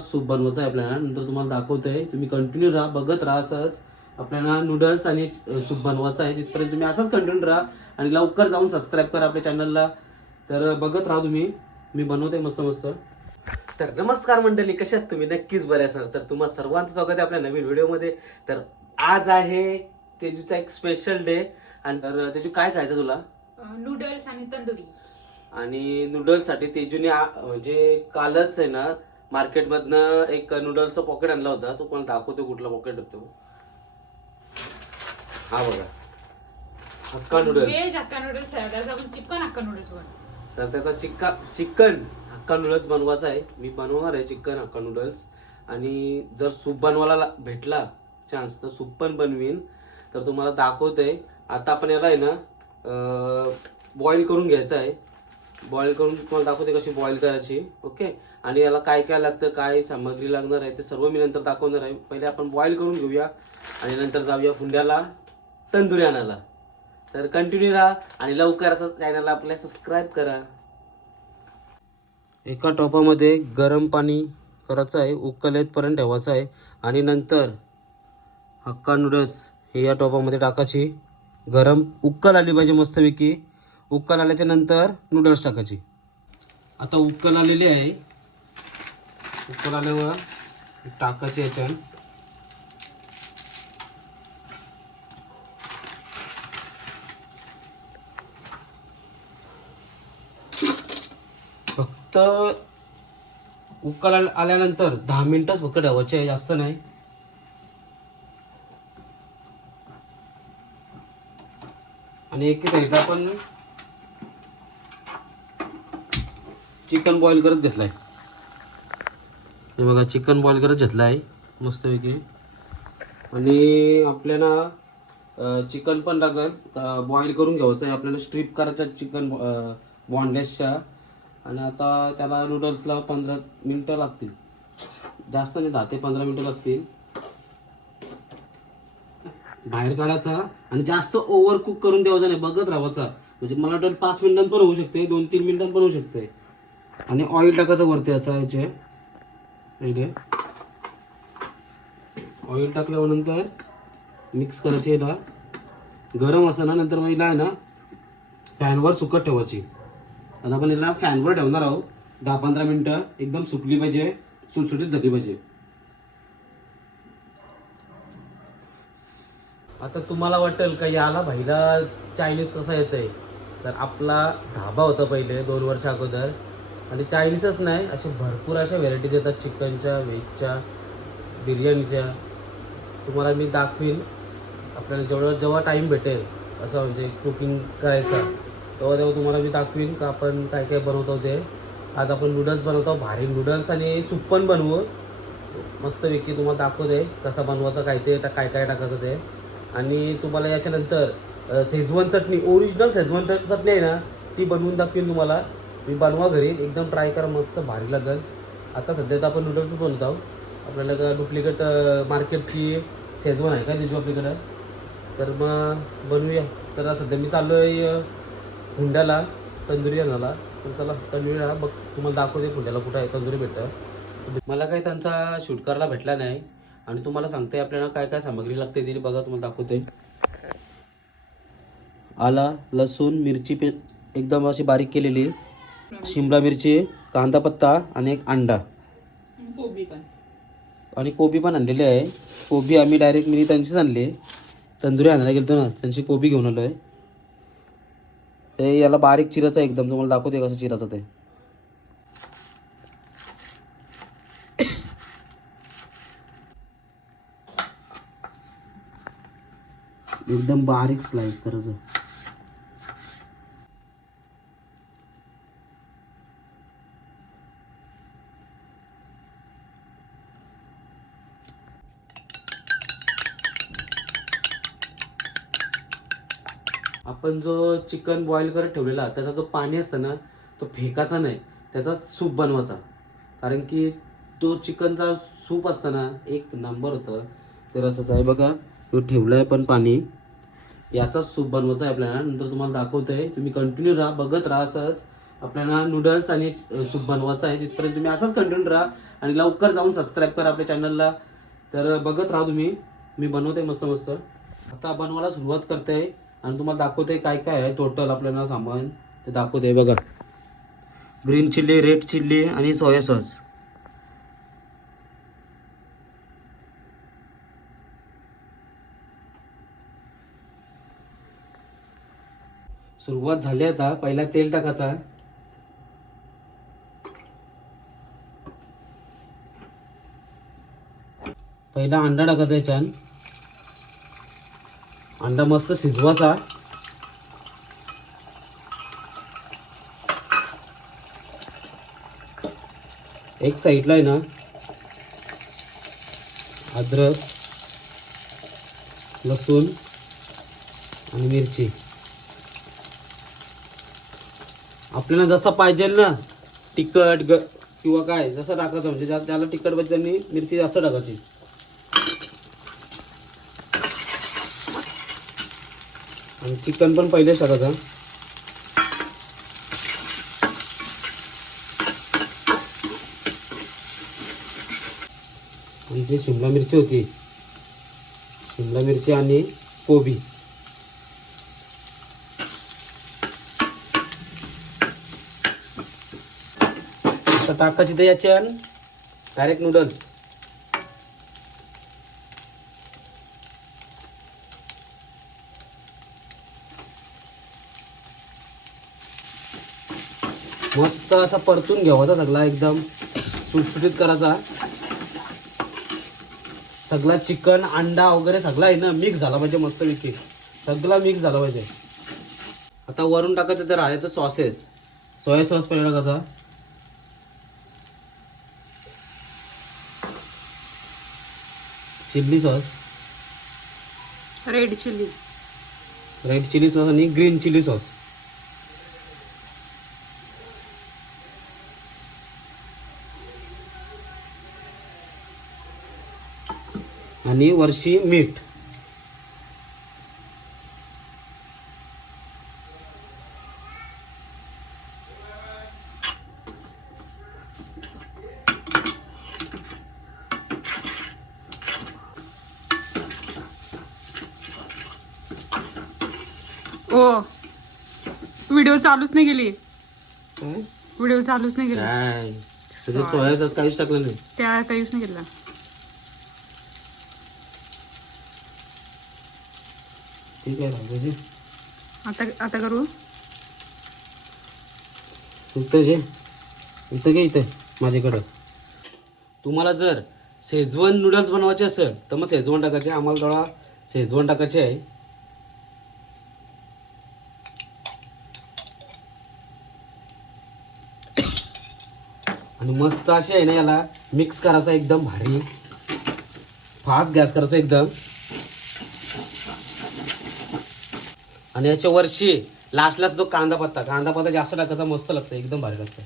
Soup बनवायचं आहे आपल्याला, नंतर तुम्हाला दाखवतोय. तुम्ही कंटिन्यू राहा, बघत राहा. असंच आपल्याला नूडल्स आणि सूप बनवायचं आहे. तिथपर्यंत तुम्ही असंच कंटिन्यू राहा आणि लवकर जाऊन सबस्क्राईब करा आपल्या चॅनलला. तर बघत राहा तुम्ही, मी बनवतोय मस्त मस्त. तर नमस्कार मंडळी, कशा आहात तुम्ही? नक्कीच बरे असाल. तर तुम्हा सर्वांचं स्वागत आहे आपल्या नवीन व्हिडिओमध्ये. तर आज आहे तेजूचा एक स्पेशल डे. आणि तर तेजू काय खायचं तुला? नूडल्स आणि तंदुरी. आणि नूडल्ससाठी तेजूने म्हणजे कालच आहे ना मार्केटमधनं एक नूडल्सचा पॉकेट आणला होता. तो पण दाखवतो कुठला पॉकेट होतो. हा बघा, hakka noodles. Veg hakka noodles आहे. त्याचा आपण चिकन हक्का नूडल्स बनवू. तर त्याचा चिकन हक्का नूडल्स बनवायचा आहे. मी बनवणार आहे चिकन हक्का नूडल्स. आणि जर सूप बनवायला भेटला चान्स तर सूप पण बनवीन. तर तुम्हाला दाखवतोय. आता आपण याला आहे ना बॉईल करून घ्यायचं आहे. बॉईल करून तुम्हाला दाखवते कशी बॉईल करायची. ओके. आणि याला काय काय लागतं, काय सामग्री लागणार आहे ते सर्व मी नंतर दाखवणार आहे. पहिले आपण बॉईल करून घेऊया आणि नंतर जाऊया फुंड्याला तंदुरी आणायला. तर कंटिन्यू राहा आणि लवकर असं चॅनलला आपल्या सबस्क्राईब करा. एका टोपामध्ये गरम पाणी करायचं आहे, उकळेपर्यंत ठेवायचं आहे. आणि नंतर हक्का नूडल्स हे या टोपामध्ये टाकायची. गरम उकळ आली पाहिजे मस्तपैकी. उकळ आल्याच्या नंतर नूडल्स टाकायची. आता उकळ आलेली आहे. उकळ आल्यावर टाकायची याच्यात. फक्त उकळ आल्यानंतर 10 मिनिटच फक्त ठेवायचे आहे, जास्त नाही. आणि एके साईडला आपण चिकन बॉईल करत घेतलाय. हे बघा, चिकन बॉईल करत घेतलं आहे मस्तपैकी. आणि आपल्याला चिकन पण लागेल बॉईल करून घ्यायचं आहे. आपल्याला स्ट्रीप करायचं चिकन बॉनलेसच्या. आणि आता त्याला नूडल्सला 15 मिनटं लागतील, जास्त नाही, 10 ते 15 मिनटं लागतील. बाहेर काढायचा आणि जास्त ओव्हर कुक करून द्यायचा नाही, बघत राहायचा. म्हणजे मला वाटतं 5 मिनिटांत पण होऊ शकते, 2-3 मिनिटांत पण होऊ शकते. आणि ऑइल टाकायचं वरती असं याचे. ऑइल टाकल्यावर नंतर मिक्स करायची. याला गरम असं ना, नंतर मग हिला आहे ना फॅनवर सुकत ठेवायची. आता आपण याला फॅनवर ठेवणार आहोत 10-15 मिनिटं. एकदम सुकली पाहिजे, सुटसुटीत झाली पाहिजे. आता तुम्हाला वाटेल का याला भाईला चायनीज कसा येतंय. तर आपला धाबा होता पहिले 2 वर्ष अगोदर. आणि चायनीजच नाही, असे भरपूर अशा व्हेरायटीज येतात चिकनच्या, व्हेजच्या, बिर्याणीच्या. तुम्हाला मी दाखवीन आपल्याला जेव्हा टाईम भेटेल असं म्हणजे कुकिंग करायचा तेव्हा तुम्हाला मी दाखवीन का आपण काय काय बनवतो ते. आज आपण नूडल्स बनवतो, भारी नूडल्स आणि सूप पण बनवू मस्तपैकी. तुम्हाला दाखवते कसा बनवायचा, काय ते काय काय टाकायचं ते. आणि तुम्हाला याच्यानंतर शेजवान चटणी, ओरिजिनल शेजवान चटणी आहे ना, ती बनवून दाखवीन तुम्हाला. मी बनवा घरी, एकदम ट्राय करा, मस्त भारी लागेल. आता सध्या तर आपण नूडल्सच बनवत आहोत. आपल्याला डुप्लिकेट मार्केटची शेजवान आहे काय त्याची आपल्याकडं, तर मग बनवूया. तर सध्या मी चाललो आहे हुंड्याला तंदुरी आणायला. तर चला तंदुरी आणा, बघ तुम्हाला दाखवते हुंड्याला कुठं आहे तंदुरी भेटतं. मला काही त्यांचा शूट करायला भेटला नाही. आणि तुम्हाला सांगते आपल्याला काय काय सामग्री लागते ती बघा, तुम्हाला दाखवते. आला, लसूण, मिरची एकदम अशी बारीक केलेली, शिमला मिरची, कांदा पत्ता आणि एक अंडा. कोबी पण. आणि कोबी पण आणलेली आहे. कोबी आम्ही डायरेक्ट मी त्यांचीच आणली. तंदुरी आणायला गेलतो ना, त्यांची कोबी घेऊन आलो आहे. ते याला बारीक चिरायचं एकदम, तुम्हाला दाखवते कसं चिरायचं ते. एकदम बारीक स्लाइस करायचं. आपण जो चिकन बॉईल करत ठेवलेला त्याचा जो पाणी असतं ना, तो फेकायचा नाही, त्याचा सूप बनवायचा. कारण की तो चिकनचा सूप असतं ना, एक नंबर होतं. तर असंच आहे बघा, तो ठेवलाय पण पाणी, याचाच सूप बनवायचा आहे आपल्याला. नंतर तुम्हाला दाखवतोय, तुम्ही कंटिन्यू राहा, बघत राहा. असंच आपल्याला नूडल्स आणि सूप बनवायचं आहे. तिथपर्यंत तुम्ही असंच कंटिन्यू राहा आणि लवकर जाऊन सबस्क्राईब करा आपल्या चॅनलला. तर बघत राहा तुम्ही, मी बनवते मस्त मस्त. आता बनवायला सुरुवात करते आणि तुम्हाला दाखवते काय काय आहे टोटल आपल्याला सामान ते दाखवते. बघा, ग्रीन चिल्ली, रेड चिल्ली आणि सोया सॉस. सुरुवात झाली. आता पहिला तेल टाकायचा. पहिला अंडा टाकायचा याच्यात. अंडा मस्त शिजवायचा. एक साईडला आहे ना अद्रक, लसूण आणि मिरची. आपल्याला जसं पाहिजे ना तिखट किंवा काय जसं टाकायचं, म्हणजे त्याला तिखट पाहिजे त्यांनी मिरची जास्त टाकायची. आणि चिकन पण पहिलेच टाकायचं. आणि जी शिमला मिरची होती, शिमला मिरची आणि कोबी. आता टाकायची तर याच्या डायरेक्ट नूडल्स. मस्त असा परतून घ्यावाचा सगळा, एकदम सुटसुटीत करायचा. सगळा चिकन अंडा वगैरे सगळा आहे ना मिक्स झाला पाहिजे, मस्त पैकी सगळा मिक्स झाला पाहिजे. आता वरून टाकायचं तर राहिले तर सॉसेस. सोया सॉस पहिला टाकायचा, chilli sauce, red chilli sauce आणि ग्रीन चिल्ली सॉस. आणि वरशी मीठ. ओ व्हिडिओ चालूच नाही गेली. काय व्हिडिओ चालूच नाही गेली. काय सगळं सोया सॉस काहीच टाकलं नाही. त्या काहीच नाही केला. ठीक आहे राहू. आता करू. इथं घे इथं माझ्याकडं. तुम्हाला जर शेजवान नूडल्स बनवायचे असेल तर मग शेजवान टाकायचे. आम्हाला थोडा शेजवान टाकायचे आहे. आणि मस्त असे आहे ना याला मिक्स करायचा एकदम भारी. फास्ट गॅस करायचा एकदम. आणि याच्या वरशी लास्टलाच तो कांदा पत्ता जास्त टाकायचा, मस्त लागतं, एकदम भारी लागतं.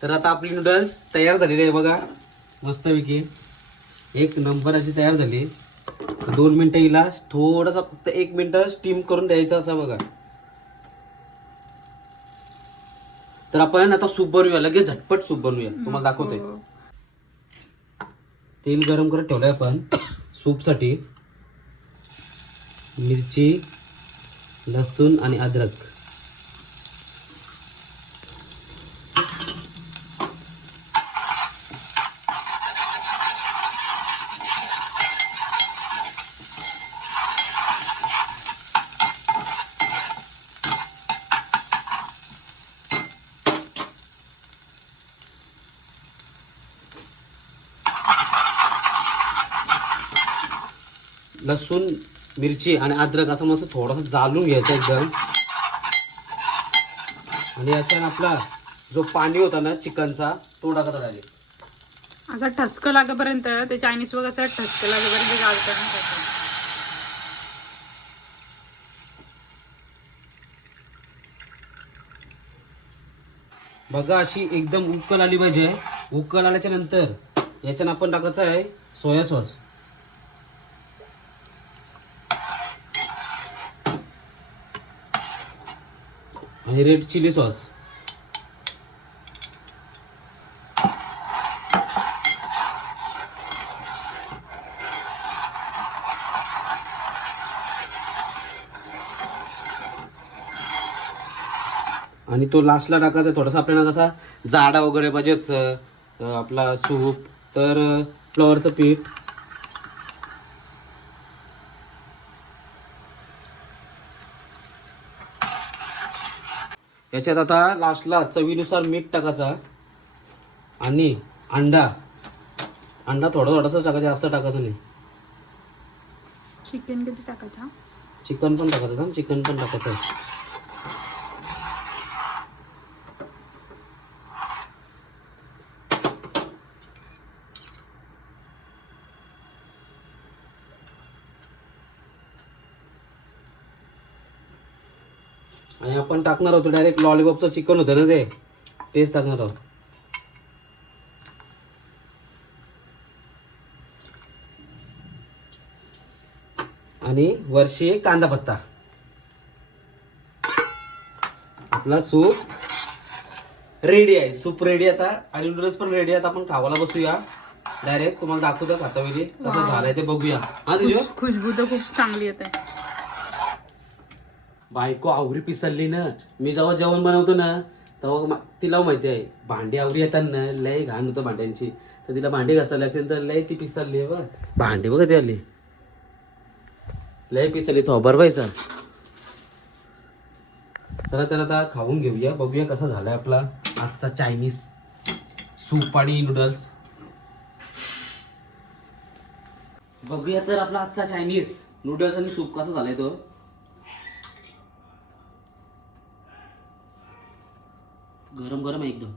तर आता आपली नूडल्स तयार झालेली आहे बघा, मस्तपैकी एक नंबर अशी तयार झाली. 2 मिनिटं हिला थोडासा फक्त 1 मिनिट स्टीम करून द्यायचं असं बघा. तर आपण आता सूप बनवूया, लगेच झटपट सूप बनवूया. तुम्हाला दाखवतोय. तेल गरम करत ठेवलंय आपण सूपसाठी. मिरची, लसूण आणि अद्रक. लसूण, मिरची आणि अद्रक असं मस्त थोडंसं जाळून घ्यायचं एकदम. आणि याच्यानं आपला जो पाणी होता ना चिकनचा तो टाकायचा डायरेक्ट. असा ठसकं लागेपर्यंत ते चायनीज वगैरे असं ठसकं लागेपर्यंत घालतात. बघा अशी एकदम उकल आली पाहिजे. उकल आल्याच्या नंतर याच्यानं आपण टाकायचं आहे सोया सॉस. आणि रेड चिली सॉस. आणि तो लास्टला टाकायचा. थोडासा आपल्याला कसा जाडा वगैरे पाहिजेच आपला सूप, तर फ्लॉवरचं पीठ. याच्यात आता लास्टला चवीनुसार मीठ टाकायचा. आणि अंडा थोडासा टाकायचा, जास्त टाकायचं नाही. चिकन किती टाकायचा? चिकन पण टाकायचं. चिकन पण टाकायचं. आणि आपण टाकणार होतो डायरेक्ट लॉलीपॉपचं चिकन होतं ना ते, तेच टाकणार आहोत. आणि वरशी एक कांदा पत्ता. आपला सूप रेडी आहे. सूप रेडी आता आणि नूडल्स पण रेडी आहेत. आपण खावायला बसूया डायरेक्ट. तुम्हाला दाखवतो खाता वेळी कसं झालंय ते बघूया. हा तुझ्या खुशबू तर खूप चांगली येते. बायको आवरी पिसरली ना. मी जेव्हा जेवण बनवतो ना तेव्हा तिला माहिती आहे भांडी आवरी येतात ना, लय घाण होतं भांड्यांची. तर तिला भांडी घासायला लागते, तर लय ती पिसरली आहे. बघ भांडी बघ ती आली, लय पिसरली. तो बरवायचा. तर त्याला आता खाऊन घेऊया, बघूया कसा झालाय आपला आजचा चायनीज सूप आणि नूडल्स. बघूया तर आपला आजचा चायनीज नूडल्स आणि सूप कसा झालाय तो. गरम गरम आहे एकदम.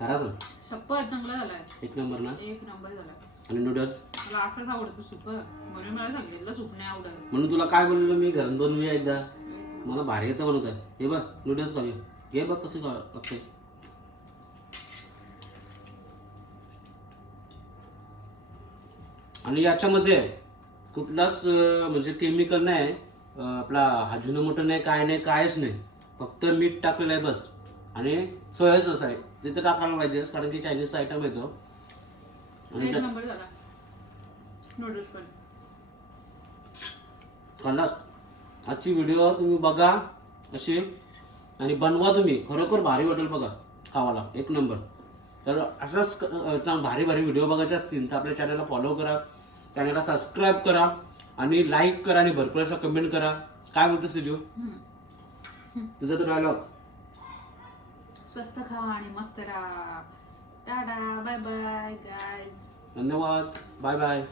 खराच ना, शपथ चांगला झालाय. एक नंबर ना. एक नंबर झाला. आणि नूडल्स मला असाच आवडतो सूप, म्हणून मला सांगितलं सूप नाही आवडत. म्हणून तुला काय बोललो मी, घरात बनवूया एकदा. मला भारी येतं बनवता. हे बघ नूडल्स खाऊया. घे बघ कसं लागतंय. आणि याच्यामध्ये कुठलाच म्हणजे केमिकल नाही. आपला अजिनोमोटो नाही, काय नाही, कायच नाही. फक्त मीठ टाकलेलं आहे बस. आणि सोया सॉस आहे, तिथे टाकायला पाहिजे कारण की चायनीजचा आयटम येतो. एक नंबर झाला नूडल्स पण. खलास. आजची व्हिडिओ तुम्ही बघा अशी आणि बनवा तुम्ही. खरोखर भारी वाटेल बघा खावाला, एक नंबर. तर अशाच भारी भारी व्हिडिओ बघायचे असतील तर आपल्या चॅनलला फॉलो करा, चॅनलला सबस्क्राईब करा आणि लाईक करा आणि भरपूर असं कमेंट करा. काय बोलतोस तुझू? तुझा तो डायलॉग. स्वस्त खा आणि मस्त राहा. टाटा, बाय बाय गाईज. धन्यवाद, बाय बाय.